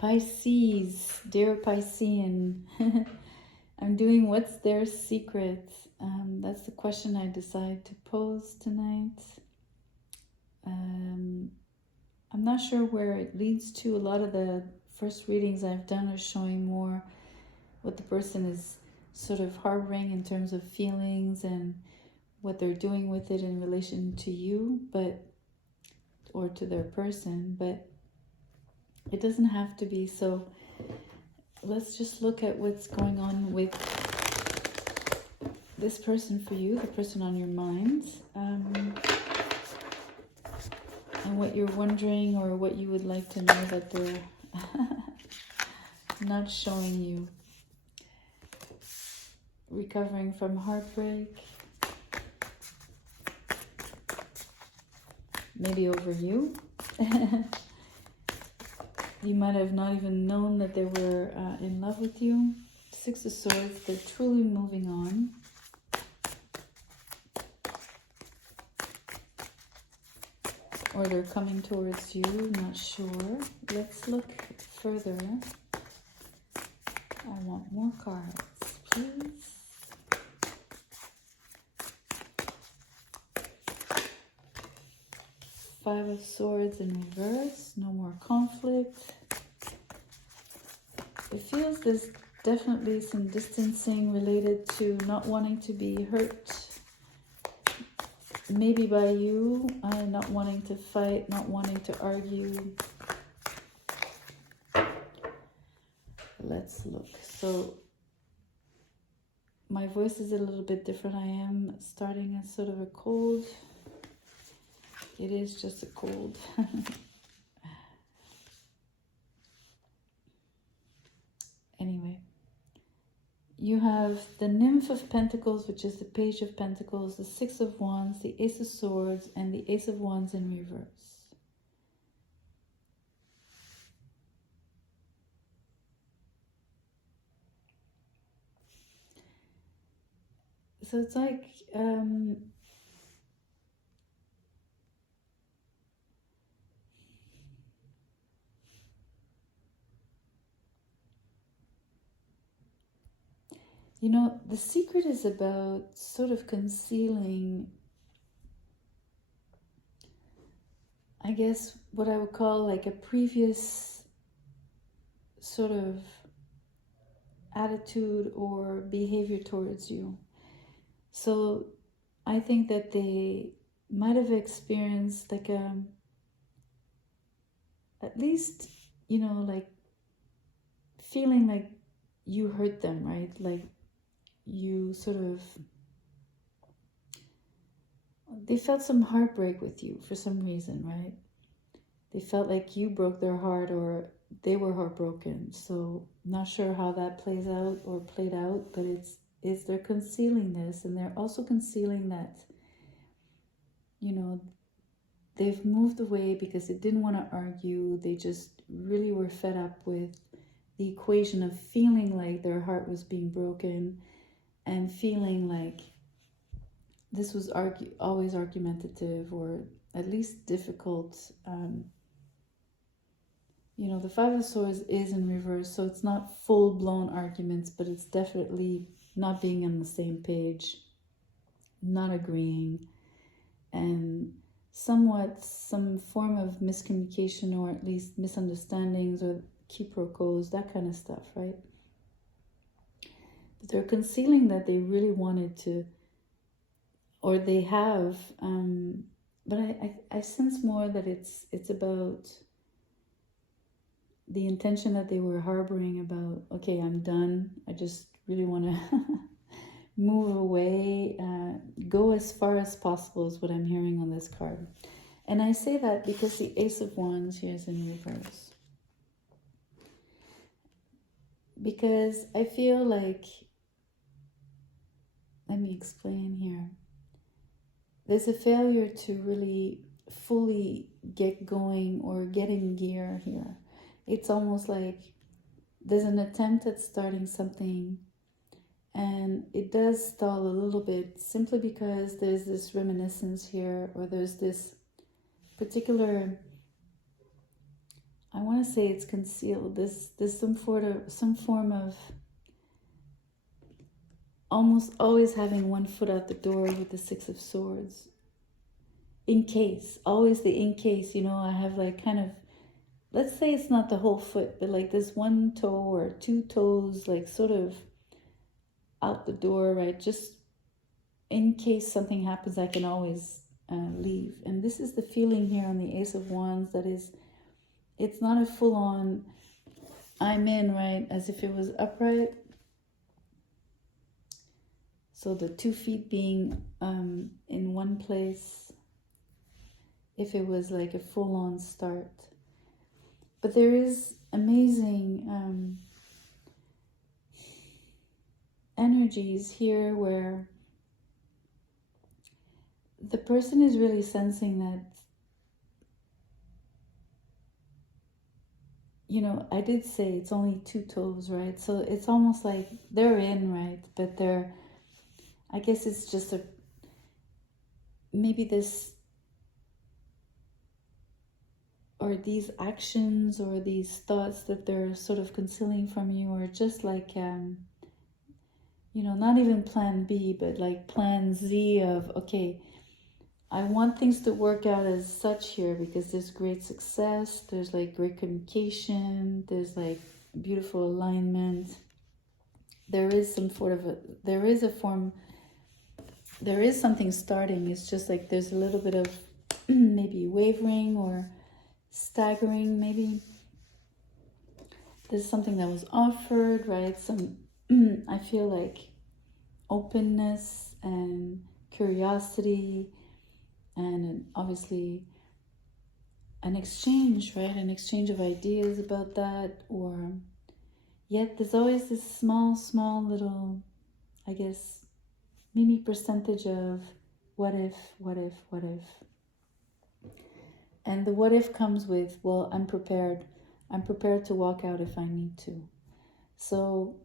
Pisces, dear Piscean, I'm doing what's their secret? That's the question I decided to pose tonight. I'm not sure where it leads to. A lot of the first readings I've done are showing more what the person is sort of harboring in terms of feelings and what they're doing with it in relation to you, or to their person, but it doesn't have to be. So let's just look at what's going on with this person for you, the person on your mind, and what you're wondering or what you would like to know that they're not showing you. Recovering from heartbreak, maybe over you. You might have not even known that they were in love with you. Six of Swords, they're truly moving on. Or they're coming towards you, not sure. Let's look further. I want more cards, please. Five of Swords in reverse, no more conflict. It feels there's definitely some distancing related to not wanting to be hurt. Maybe by you, not wanting to fight, not wanting to argue. Let's look. So my voice is a little bit different. I am starting a sort of a cold. It is just a cold. Anyway, you have the Nymph of Pentacles, which is the Page of Pentacles, the Six of Wands, the Ace of Swords, and the Ace of Wands in reverse. So it's like, you know, the secret is about sort of concealing, I guess, what I would call like a previous sort of attitude or behavior towards you. So I think that they might have experienced like at least, you know, like feeling like you hurt them, right? Like you sort of, they felt some heartbreak with you for some reason, right? They felt like you broke their heart or they were heartbroken. So not sure how that plays out or played out, but it's they're concealing this, and they're also concealing that, you know, they've moved away because they didn't want to argue. They just really were fed up with the equation of feeling like their heart was being broken and feeling like this was always argumentative or at least difficult. You know, the Five of Swords is in reverse, so it's not full-blown arguments, but it's definitely not being on the same page, not agreeing, and somewhat some form of miscommunication or at least misunderstandings or quiproquos, that kind of stuff, right? But they're concealing that they really wanted to, or they have, but I sense more that it's about the intention that they were harboring about, okay, I'm done. I just really want to move away, go as far as possible is what I'm hearing on this card. And I say that because the Ace of Wands here is in reverse. Because I feel like, let me explain here. There's a failure to really fully get going or get in gear here. It's almost like there's an attempt at starting something and it does stall a little bit simply because there's this reminiscence here, or there's this particular I want to say it's concealed. There's some form of almost always having one foot out the door with the Six of Swords. In case, always the in case, you know, I have like kind of, let's say it's not the whole foot, but like this one toe or two toes, like sort of out the door, right? Just in case something happens, I can always leave. And this is the feeling here on the Ace of Wands, that is, it's not a full-on I'm in, right? As if it was upright. So the 2 feet being in one place, if it was like a full-on start. But there is amazing energies here where the person is really sensing that, you know, I did say it's only 2 toes, right? So it's almost like they're in, right? But they're, I guess it's just a, maybe this, or these actions or these thoughts that they're sort of concealing from you, or just like, you know, not even plan B, but like plan Z of, okay, I want things to work out as such here because there's great success, there's like great communication, there's like beautiful alignment. There is some sort of there is something starting. It's just like there's a little bit of maybe wavering or staggering, maybe. There's something that was offered, right? Some, I feel like openness and curiosity, and obviously an exchange, right? An exchange of ideas about that. Or yet there's always this small little, I guess, mini percentage of what if. And the what if comes with, well, I'm prepared to walk out if I need to. So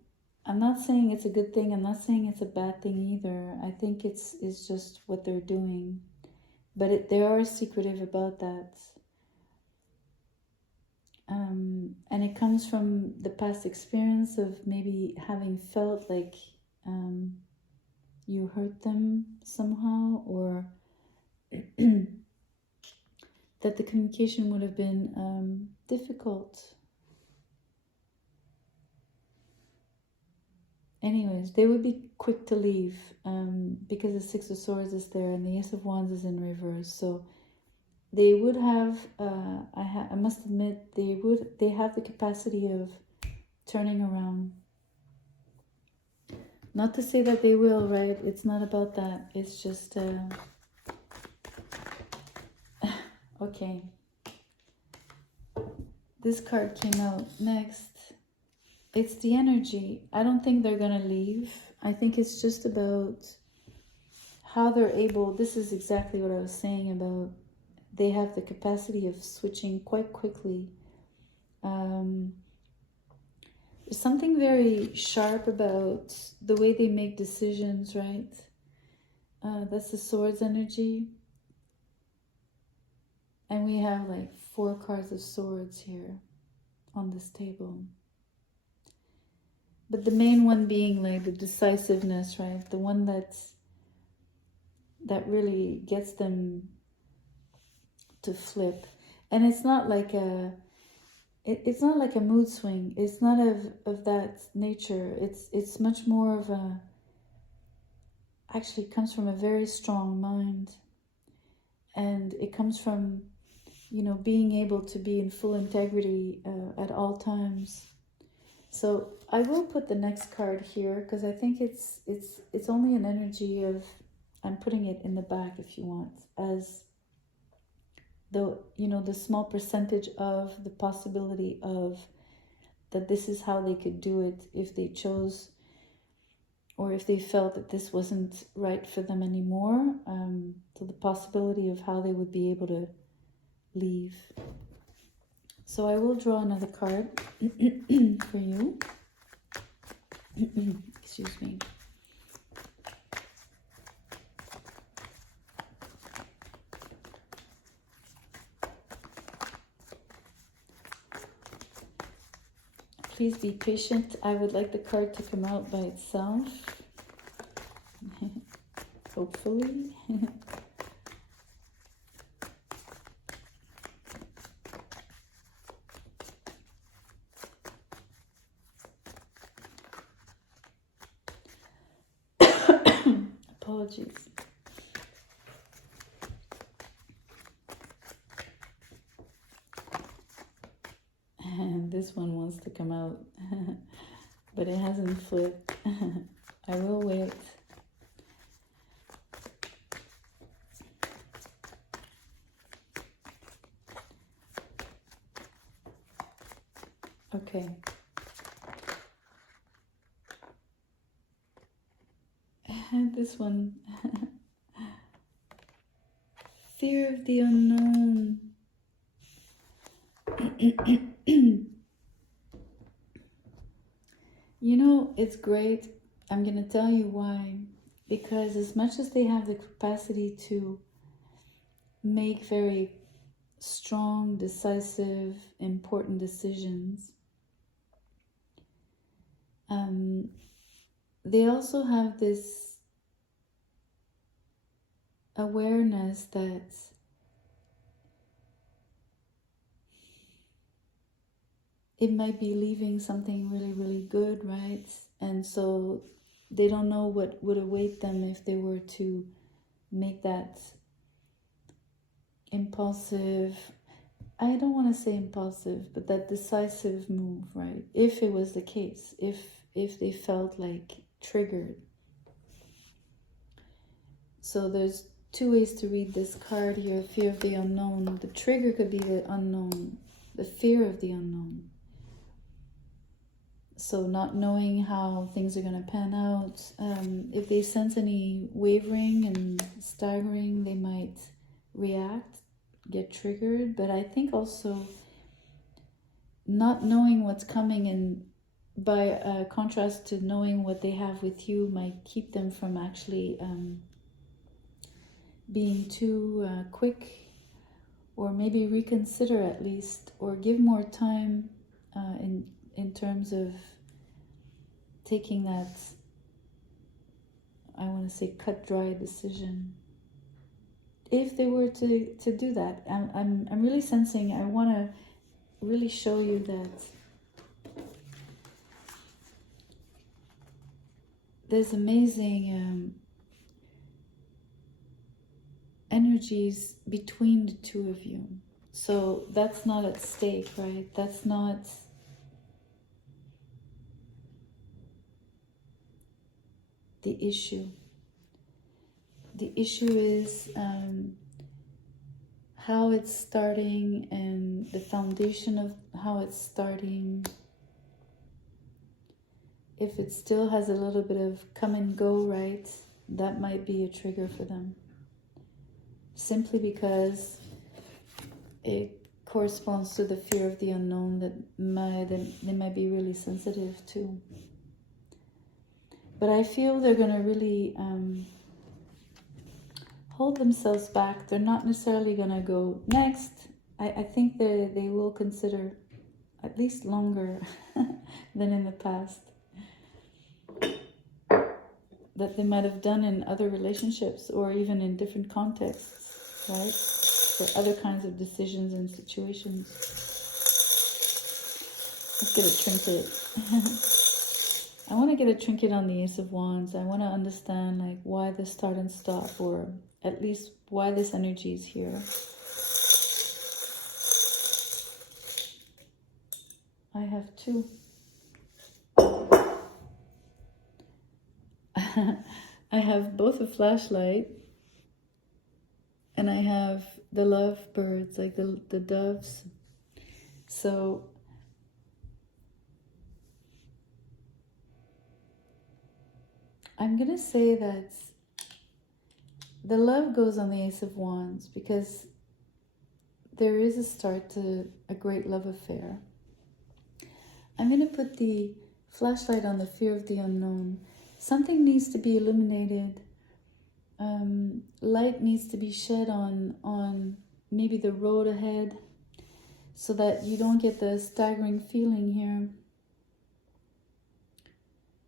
I'm not saying it's a good thing, I'm not saying it's a bad thing either. I think it's just what they're doing. But they are secretive about that. And it comes from the past experience of maybe having felt like you hurt them somehow, or that the communication would have been difficult. Anyways, they would be quick to leave because the Six of Swords is there and the Ace of Wands is in reverse. So they would have, I must admit, they have the capacity of turning around. Not to say that they will, right? It's not about that. It's just, okay. This card came out next. It's the energy. I don't think they're going to leave. I think it's just about how they're able, this is exactly what I was saying about, they have the capacity of switching quite quickly. There's something very sharp about the way they make decisions, right? That's the Swords energy. And we have like 4 cards of Swords here on this table. But the main one being like the decisiveness, right? The one that really gets them to flip. And it's not like it's not like a mood swing. It's not of that nature. It's much more of a, actually comes from a very strong mind. And it comes from, you know, being able to be in full integrity at all times. So I will put the next card here because I think it's only an energy of, I'm putting it in the back if you want, as the, you know, the small percentage of the possibility of that this is how they could do it if they chose, or if they felt that this wasn't right for them anymore. So the possibility of how they would be able to leave. So I will draw another card for you. Excuse me. Please be patient. I would like the card to come out by itself. Hopefully. Apologies. And this one wants to come out, but it hasn't flipped. I will wait. Okay. And this one. Fear of the unknown. You know, it's great. I'm going to tell you why. Because as much as they have the capacity to make very strong, decisive, important decisions, they also have this awareness that it might be leaving something really, really good, right? And so they don't know what would await them if they were to make that impulsive, I don't want to say impulsive, but that decisive move, right? If it was the case, if they felt like triggered. So there's two ways to read this card here. Fear of the unknown. The trigger could be the unknown, the fear of the unknown. So not knowing how things are going to pan out. If they sense any wavering and staggering, they might react, get triggered. But I think also not knowing what's coming, and by contrast to knowing what they have with you, might keep them from actually being too quick, or maybe reconsider at least, or give more time in terms of taking that, I want to say, cut dry decision. If they were to do that, I'm really sensing, I want to really show you that there's amazing energies between the two of you. So that's not at stake, right? That's not the issue. The issue is how it's starting and the foundation of how it's starting. If it still has a little bit of come and go, right, that might be a trigger for them. Simply because it corresponds to the fear of the unknown that they might be really sensitive to. But I feel they're going to really hold themselves back. They're not necessarily going to go next. I think they will consider at least longer than in the past, that they might have done in other relationships or even in different contexts, right? For other kinds of decisions and situations. Let's get a trinket. I want to get a trinket on the Ace of Wands. I want to understand like why the start and stop, or at least why this energy is here. I have two. I have both a flashlight and I have the love birds, like the doves. So I'm going to say that the love goes on the Ace of Wands because there is a start to a great love affair. I'm going to put the flashlight on the fear of the unknown. Something needs to be illuminated. Light needs to be shed on maybe the road ahead so that you don't get the staggering feeling here.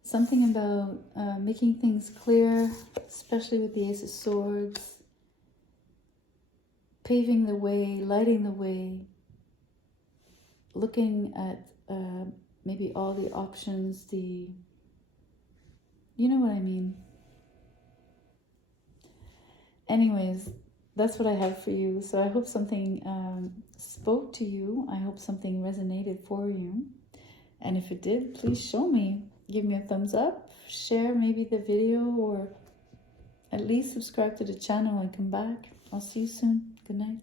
Something about making things clear, especially with the Ace of Swords. Paving the way, lighting the way. Looking at maybe all the options, you know what I mean. Anyways, that's what I have for you. So I hope something spoke to you. I hope something resonated for you. And if it did, please show me. Give me a thumbs up, share maybe the video, or at least subscribe to the channel and come back. I'll see you soon. Good night.